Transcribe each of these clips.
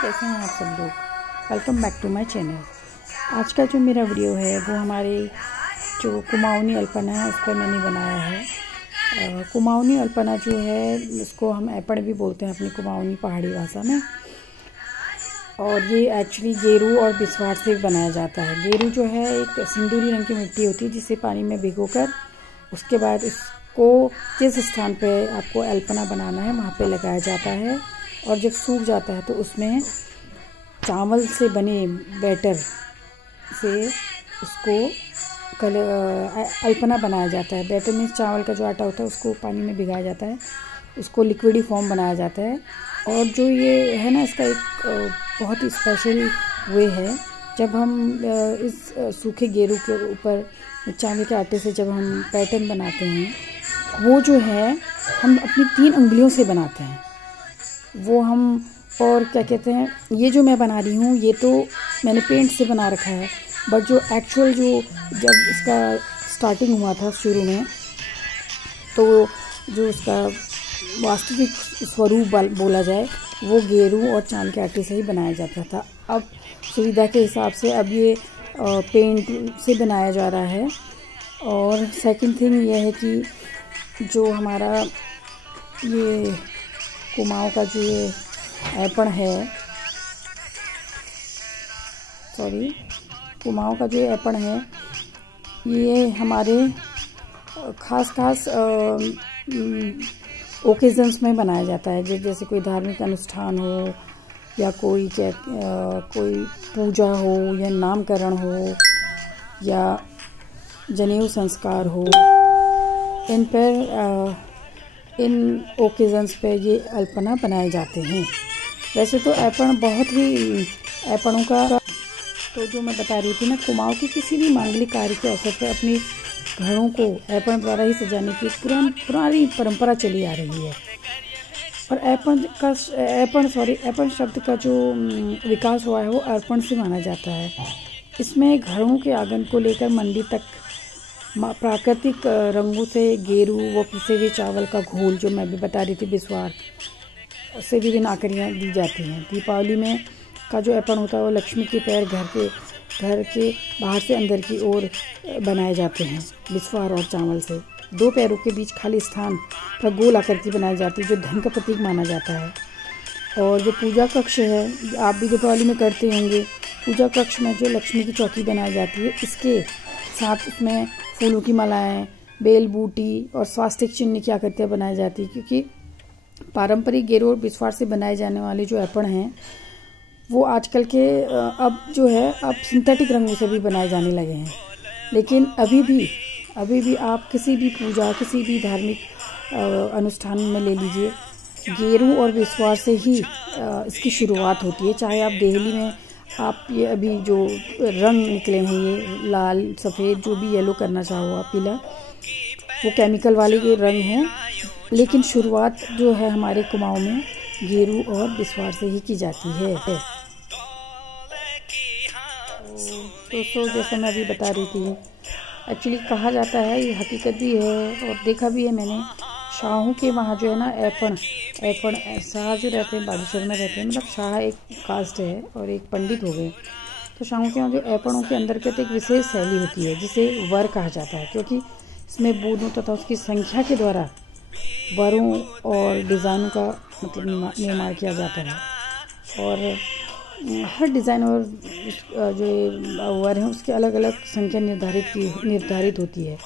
कैसे हैं आप सब लोग। Welcome back to my channel. आज का जो मेरा वीडियो है वो हमारे जो कुमाऊनी अल्पना है उस पर मैंने बनाया है। कुमाऊनी अल्पना जो है उसको हम ऐपण भी बोलते हैं अपनी कुमाऊनी पहाड़ी भाषा में। और ये एक्चुअली गेरू और बिस्वार से बनाया जाता है। गेरू जो है एक सिंदूरी रंग की मिट्टी होती है जिसे पानी में भिगोकर उसके बाद इसको जिस स्थान पे आपको अल्पना बनाना है वहाँ पे लगाया जाता है। और जब सूख जाता है तो उसमें चावल से बने बैटर से उसको अल्पना बनाया जाता है। बैटर में चावल का जो आटा होता है उसको पानी में भिगाया जाता है, उसको लिक्विडी फॉर्म बनाया जाता है। और जो ये है ना, इसका एक बहुत ही स्पेशल वे है। जब हम इस सूखे गेरू के ऊपर चावल के आटे से जब हम पैटर्न बनाते हैं, वो जो है हम अपनी 3 उंगलियों से बनाते हैं वो हम। और क्या कहते हैं, ये जो मैं बना रही हूँ ये तो मैंने पेंट से बना रखा है, बट जो एक्चुअल जो जब इसका स्टार्टिंग हुआ था शुरू में, तो जो उसका वास्तविक स्वरूप बोला जाए वो गेरू और चावल के आटे से ही बनाया जाता था। अब सुविधा के हिसाब से अब ये पेंट से बनाया जा रहा है। और सेकंड थिंग ये है कि जो हमारा ये कुमाऊं का जो ये ऐपण है, कुमाऊं का जो ऐपण है ये हमारे ख़ास ओकेजन्स में बनाया जाता है। जैसे कोई धार्मिक अनुष्ठान हो या कोई पूजा हो या नामकरण हो या जनेऊ संस्कार हो, इन ओकेजन्स पे ये अल्पना बनाए जाते हैं। वैसे तो ऐपण बहुत ही ऐपणों का तो जो मैं बता रही थी ना, कुमाऊं के किसी भी मांगलिक कार्य के अवसर पर अपने घरों को ऐपण द्वारा ही सजाने की पुरानी परंपरा चली आ रही है। और ऐपण शब्द का जो विकास हुआ है वो अर्पण से माना जाता है। इसमें घरों के आंगन को लेकर मंदिर तक प्राकृतिक रंगों से गेरू व पिसे हुए चावल का घोल, जो मैं भी बता रही थी बिस्वार से, विभिन्न आकृतियाँ दी जाती हैं। दीपावली में का जो ऐपण होता है वो लक्ष्मी के पैर घर के बाहर से अंदर की ओर बनाए जाते हैं बिस्वार और चावल से। 2 पैरों के बीच खाली स्थान पर गोल आकृति बनाई जाती है जो धन का प्रतीक माना जाता है। और जो पूजा कक्ष है, आप भी दीपावली में करते होंगे, पूजा कक्ष में जो लक्ष्मी की चौकी बनाई जाती है, इसके साथ उसमें फूलों की मालाएं, बेल बूटी और स्वास्तिक चिन्ह की आकृतियाँ बनाई जाती है। क्योंकि पारंपरिक गेरू और बिस्वार से बनाए जाने वाले जो ऐपण हैं वो आजकल के अब सिंथेटिक रंगों से भी बनाए जाने लगे हैं। लेकिन अभी भी आप किसी भी पूजा, किसी भी धार्मिक अनुष्ठान में ले लीजिए, गेरू और बिस्वार से ही इसकी शुरुआत होती है। चाहे आप देहली में आप ये अभी जो रंग निकले हैं, ये लाल सफ़ेद जो भी येलो करना चाहो आप, पीला, वो केमिकल वाले ये रंग हैं। लेकिन शुरुआत जो है हमारे कुमाऊं में गेरू और बिस्वार से ही की जाती है। तो जैसा मैं अभी बता रही थी, एक्चुअली कहा जाता है, ये हकीकत भी है और देखा भी है मैंने, शाहों के वहाँ जो है ना ऐपण शाह जो रहते हैं बागेश्वर में रहते हैं, मतलब शाह एक कास्ट है और एक पंडित हो गए। तो शाहों के वहाँ जो ऐपणों के अंदर के एक विशेष शैली होती है जिसे वर कहा जाता है, क्योंकि इसमें बूंदों तथा उसकी संख्या के द्वारा वरों और डिज़ाइनों का मतलब निर्माण किया जाता है। और हर डिज़ाइन और जो वर हैं उसकी अलग अलग संख्या निर्धारित होती है।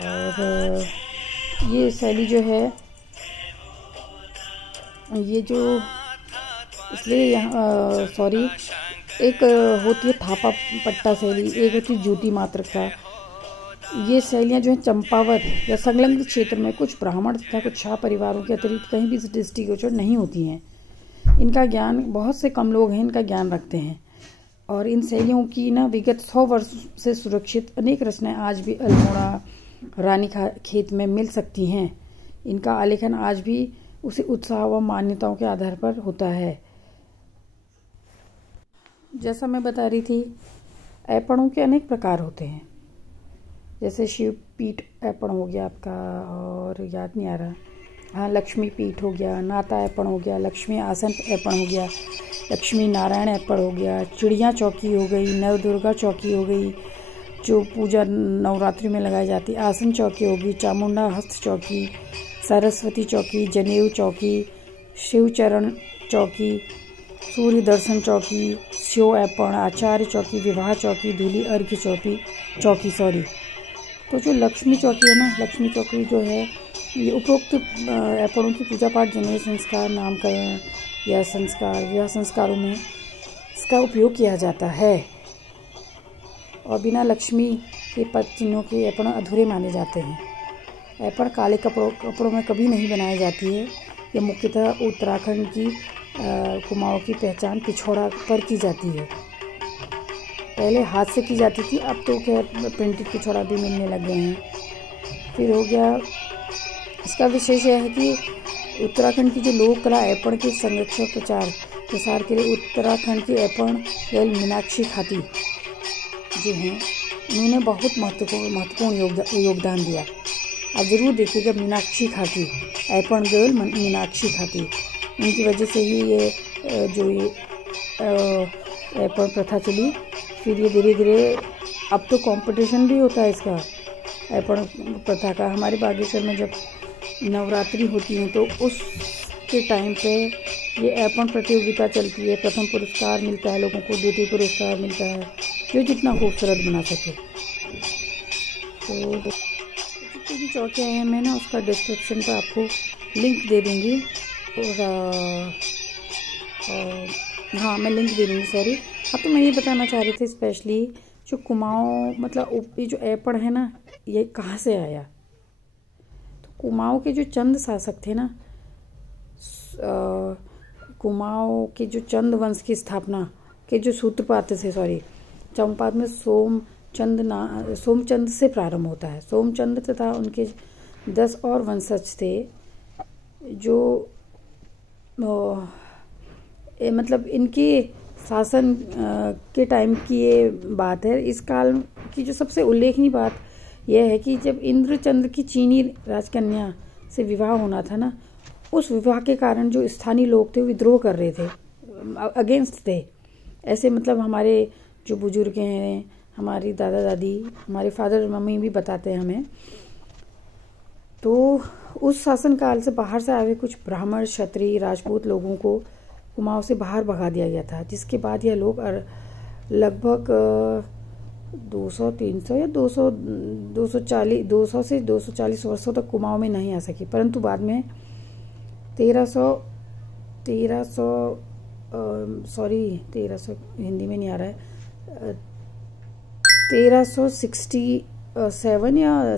और ये शैली जो है ये जो इसलिए यहाँ एक होती है थापा पट्टा शैली, एक होती है ज्योति मात्र का। ये शैलियाँ जो हैं चंपावत या संलग्न क्षेत्र में कुछ ब्राह्मण तथा कुछ शाह परिवारों के अतिरिक्त कहीं भी दृष्टिगोचर नहीं होती हैं। इनका ज्ञान बहुत से कम लोग हैं इनका ज्ञान रखते हैं। और इन शैलियों की ना विगत 100 वर्ष से सुरक्षित अनेक रचनाएं आज भी अल्मोड़ा, रानी खेत में मिल सकती हैं। इनका आलेखन आज भी उसी उत्साह व मान्यताओं के आधार पर होता है। जैसा मैं बता रही थी, ऐपणों के अनेक प्रकार होते हैं। जैसे शिवपीठ ऐपण हो गया आपका, और याद नहीं आ रहा, हाँ, लक्ष्मी पीठ हो गया, नाता ऐपण हो गया, लक्ष्मी आसन ऐपण हो गया, लक्ष्मी नारायण ऐपण हो गया, चिड़िया चौकी हो गई, नव दुर्गा चौकी हो गई जो पूजा नवरात्रि में लगाई जाती, आसन चौकी होगी, चामुंडा हस्त चौकी, सरस्वती चौकी, जनेऊ चौकी, शिवचरण चौकी, सूर्य दर्शन चौकी, स्यो ऐपण, आचार्य चौकी, विवाह चौकी, धूली अर्घ्य चौकी सॉरी। तो जो लक्ष्मी चौकी है ना, लक्ष्मी चौकी जो है ये उपरोक्त ऐपणों की पूजा पाठ, जनेऊ संस्कार, नामकरण या संस्कार, विवाह संस्कारों में इसका उपयोग किया जाता है और बिना लक्ष्मी के पद चिन्हों के ऐपण अधूरे माने जाते हैं। ऐपण काले कपड़ों में कभी नहीं बनाई जाती है। ये मुख्यतः उत्तराखंड की कुमाऊं की पहचान पिछोड़ा पर की जाती है। पहले हाथ से की जाती थी, अब तो खैर प्रिंटेड पिछोड़ा भी मिलने लग गए हैं। फिर हो गया, इसका विशेष यह है कि उत्तराखंड की जो लोक कला ऐपण के संरक्षण प्रचार प्रसार के लिए उत्तराखंड की ऐपण गर्ल मीनाक्षी खाती जो हैं उन्होंने बहुत महत्वपूर्ण योगदान दिया। आप ज़रूर देखिएगा, मीनाक्षी खाती, ऐपण गर्ल मीनाक्षी खाती, उनकी वजह से ही ये ऐपण प्रथा चली। फिर ये धीरे धीरे, अब तो कंपटीशन भी होता है इसका, ऐपण प्रथा का। हमारे बागेश्वर में जब नवरात्रि होती है तो उसके टाइम पे ये ऐपण प्रतियोगिता चलती है। प्रथम पुरस्कार मिलता है लोगों को, द्वितीय पुरस्कार मिलता है, जो जितना खूबसूरत बना सके। तो जितनी भी चौकियाँ हैं मैं ना उसका डिस्क्रिप्शन पर आपको लिंक दे दूँगी और हाँ, मैं लिंक दे दूँगी, सॉरी। अब तो मैं ये बताना चाह रही थी स्पेशली जो कुमाऊं, मतलब ये जो ऐपण है ना, ये कहाँ से आया। तो कुमाऊं के जो चंद शासक थे ना, कुमाऊं के जो चंद वंश की स्थापना के जो सूत्रपात थे, सॉरी, चंपात में सोमचंद से प्रारंभ होता है। सोमचंद तथा उनके 10 और वंशज थे जो मतलब इनके शासन के टाइम की ये बात है। इस काल की जो सबसे उल्लेखनीय बात यह है कि जब इंद्रचंद्र की चीनी राजकन्या से विवाह होना था ना, उस विवाह के कारण जो स्थानीय लोग थे वो विद्रोह कर रहे थे, अगेंस्ट थे। ऐसे मतलब हमारे जो बुजुर्ग हैं, हमारी दादा दादी, हमारे फादर मम्मी भी बताते हैं हमें। तो उस शासन काल से बाहर से आए हुए कुछ ब्राह्मण, क्षत्रिय, राजपूत लोगों को कुमाऊं से बाहर भगा दिया गया था, जिसके बाद यह लोग लगभग 200-300 या 200 से 240 वर्षों तक कुमाऊं में नहीं आ सकी। परंतु बाद में 1300 हिंदी में नहीं आ रहा है, 1367 या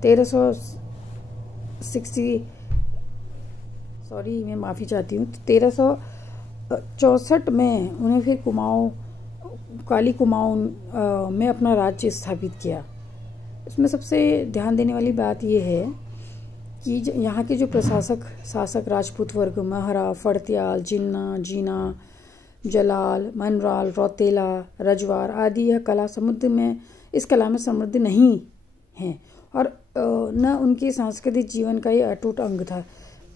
1360, सॉरी मैं माफ़ी चाहती हूँ, 1364 में उन्हें फिर काली कुमाऊं में अपना राज्य स्थापित किया। इसमें सबसे ध्यान देने वाली बात यह है कि यहाँ के जो शासक राजपूत वर्ग, महरा, फड़त्याल, जिन्ना, जीना, जलाल, मनराल, रौतेला, रजवार आदि यह इस कला में समृद्ध नहीं हैं और न उनके सांस्कृतिक जीवन का ये अटूट अंग था।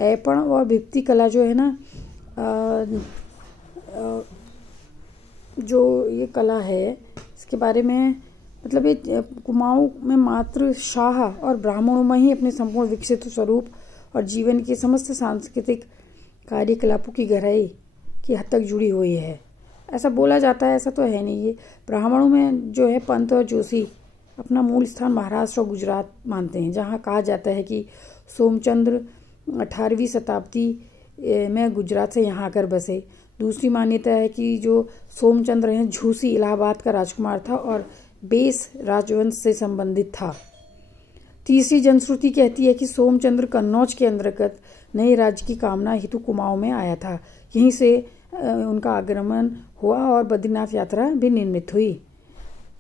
ऐपण और भित्ति कला जो है ना, जो ये कला है, इसके बारे में मतलब ये कुमाऊं में मात्र शाह और ब्राह्मणों में ही अपने संपूर्ण विकसित स्वरूप और जीवन के समस्त सांस्कृतिक कार्यकलापों की गहराई की हद तक जुड़ी हुई है। ऐसा बोला जाता है, ऐसा तो है नहीं। ये ब्राह्मणों में जो है पंत और जोशी अपना मूल स्थान महाराष्ट्र और गुजरात मानते हैं, जहाँ कहा जाता है कि सोमचंद्र 18वीं शताब्दी में गुजरात से यहाँ आकर बसे। दूसरी मान्यता है कि जो सोमचंद्र हैं, झूसी इलाहाबाद का राजकुमार था और बेस राजवंश से संबंधित था। तीसरी जनश्रुति कहती है कि सोमचंद्र कन्नौज के अंतर्गत नए राज्य की कामना हेतु कुमाऊं में आया था। यहीं से उनका आगमन हुआ और बद्रीनाथ यात्रा भी निर्मित हुई।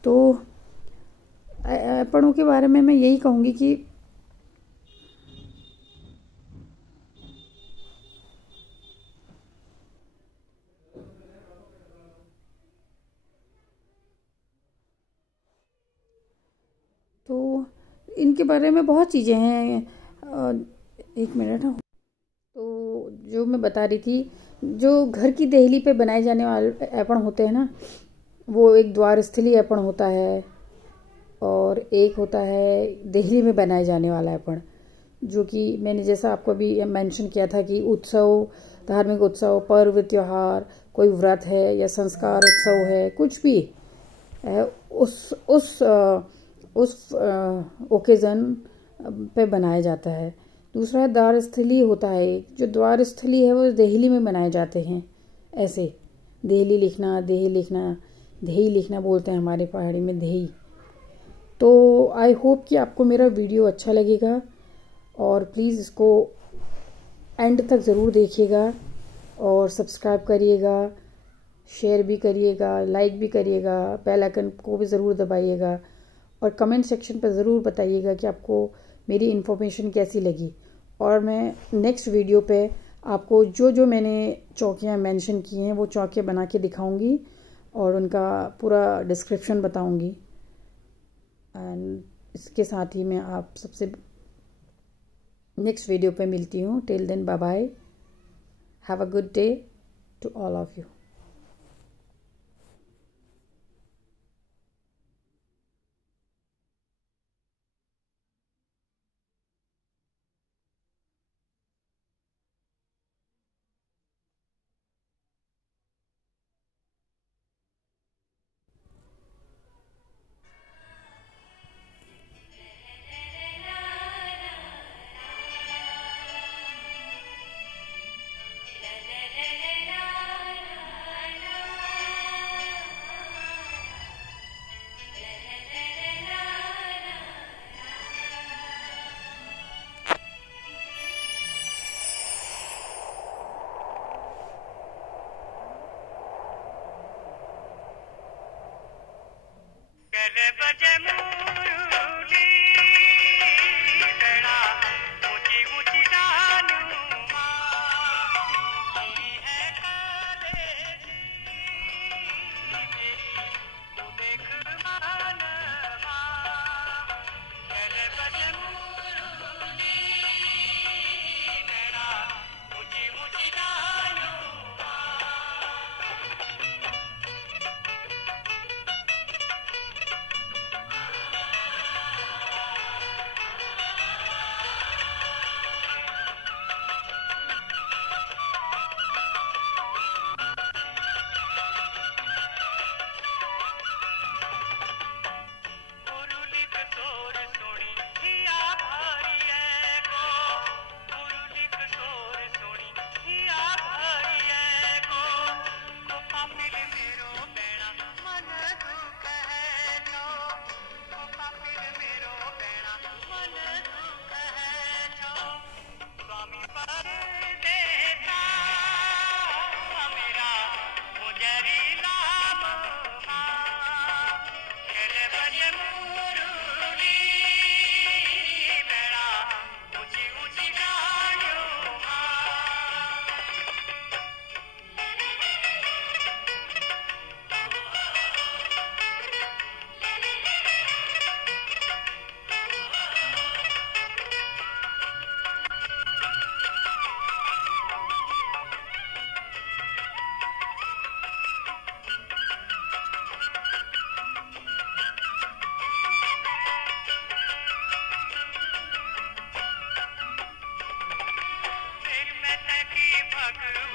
तो ऐपणों के बारे में मैं यही कहूँगी कि इनके बारे में बहुत चीज़ें हैं। एक मिनट। हाँ, तो जो मैं बता रही थी, जो घर की देहली पे बनाए जाने वाले ऐपण होते हैं ना, वो एक द्वार स्थली ऐपण होता है और एक होता है देहली में बनाए जाने वाला ऐपण, जो कि मैंने जैसा आपको अभी मेंशन किया था कि उत्सव, धार्मिक उत्सव, पर्व, त्योहार, कोई व्रत है या संस्कार उत्सव है, कुछ भी है, उस ओकेज़न पे बनाया जाता है। दूसरा द्वार स्थली होता है, जो द्वार स्थली है वो देहली में बनाए जाते हैं। ऐसे देहली लिखना, देही लिखना, देही लिखना बोलते हैं हमारे पहाड़ी में, देही। तो आई होप कि आपको मेरा वीडियो अच्छा लगेगा और प्लीज़ इसको एंड तक ज़रूर देखिएगा और सब्सक्राइब करिएगा, शेयर भी करिएगा, लाइक भी करिएगा, बेल आइकन को भी ज़रूर दबाइएगा और कमेंट सेक्शन पर ज़रूर बताइएगा कि आपको मेरी इन्फॉर्मेशन कैसी लगी। और मैं नेक्स्ट वीडियो पे आपको जो जो मैंने चौकियाँ मेंशन की हैं वो चौकियाँ बना के दिखाऊंगी और उनका पूरा डिस्क्रिप्शन बताऊंगी। एंड इसके साथ ही मैं आप सबसे नेक्स्ट वीडियो पे मिलती हूँ। Till then, bye bye, have a good day to all of you. भगवान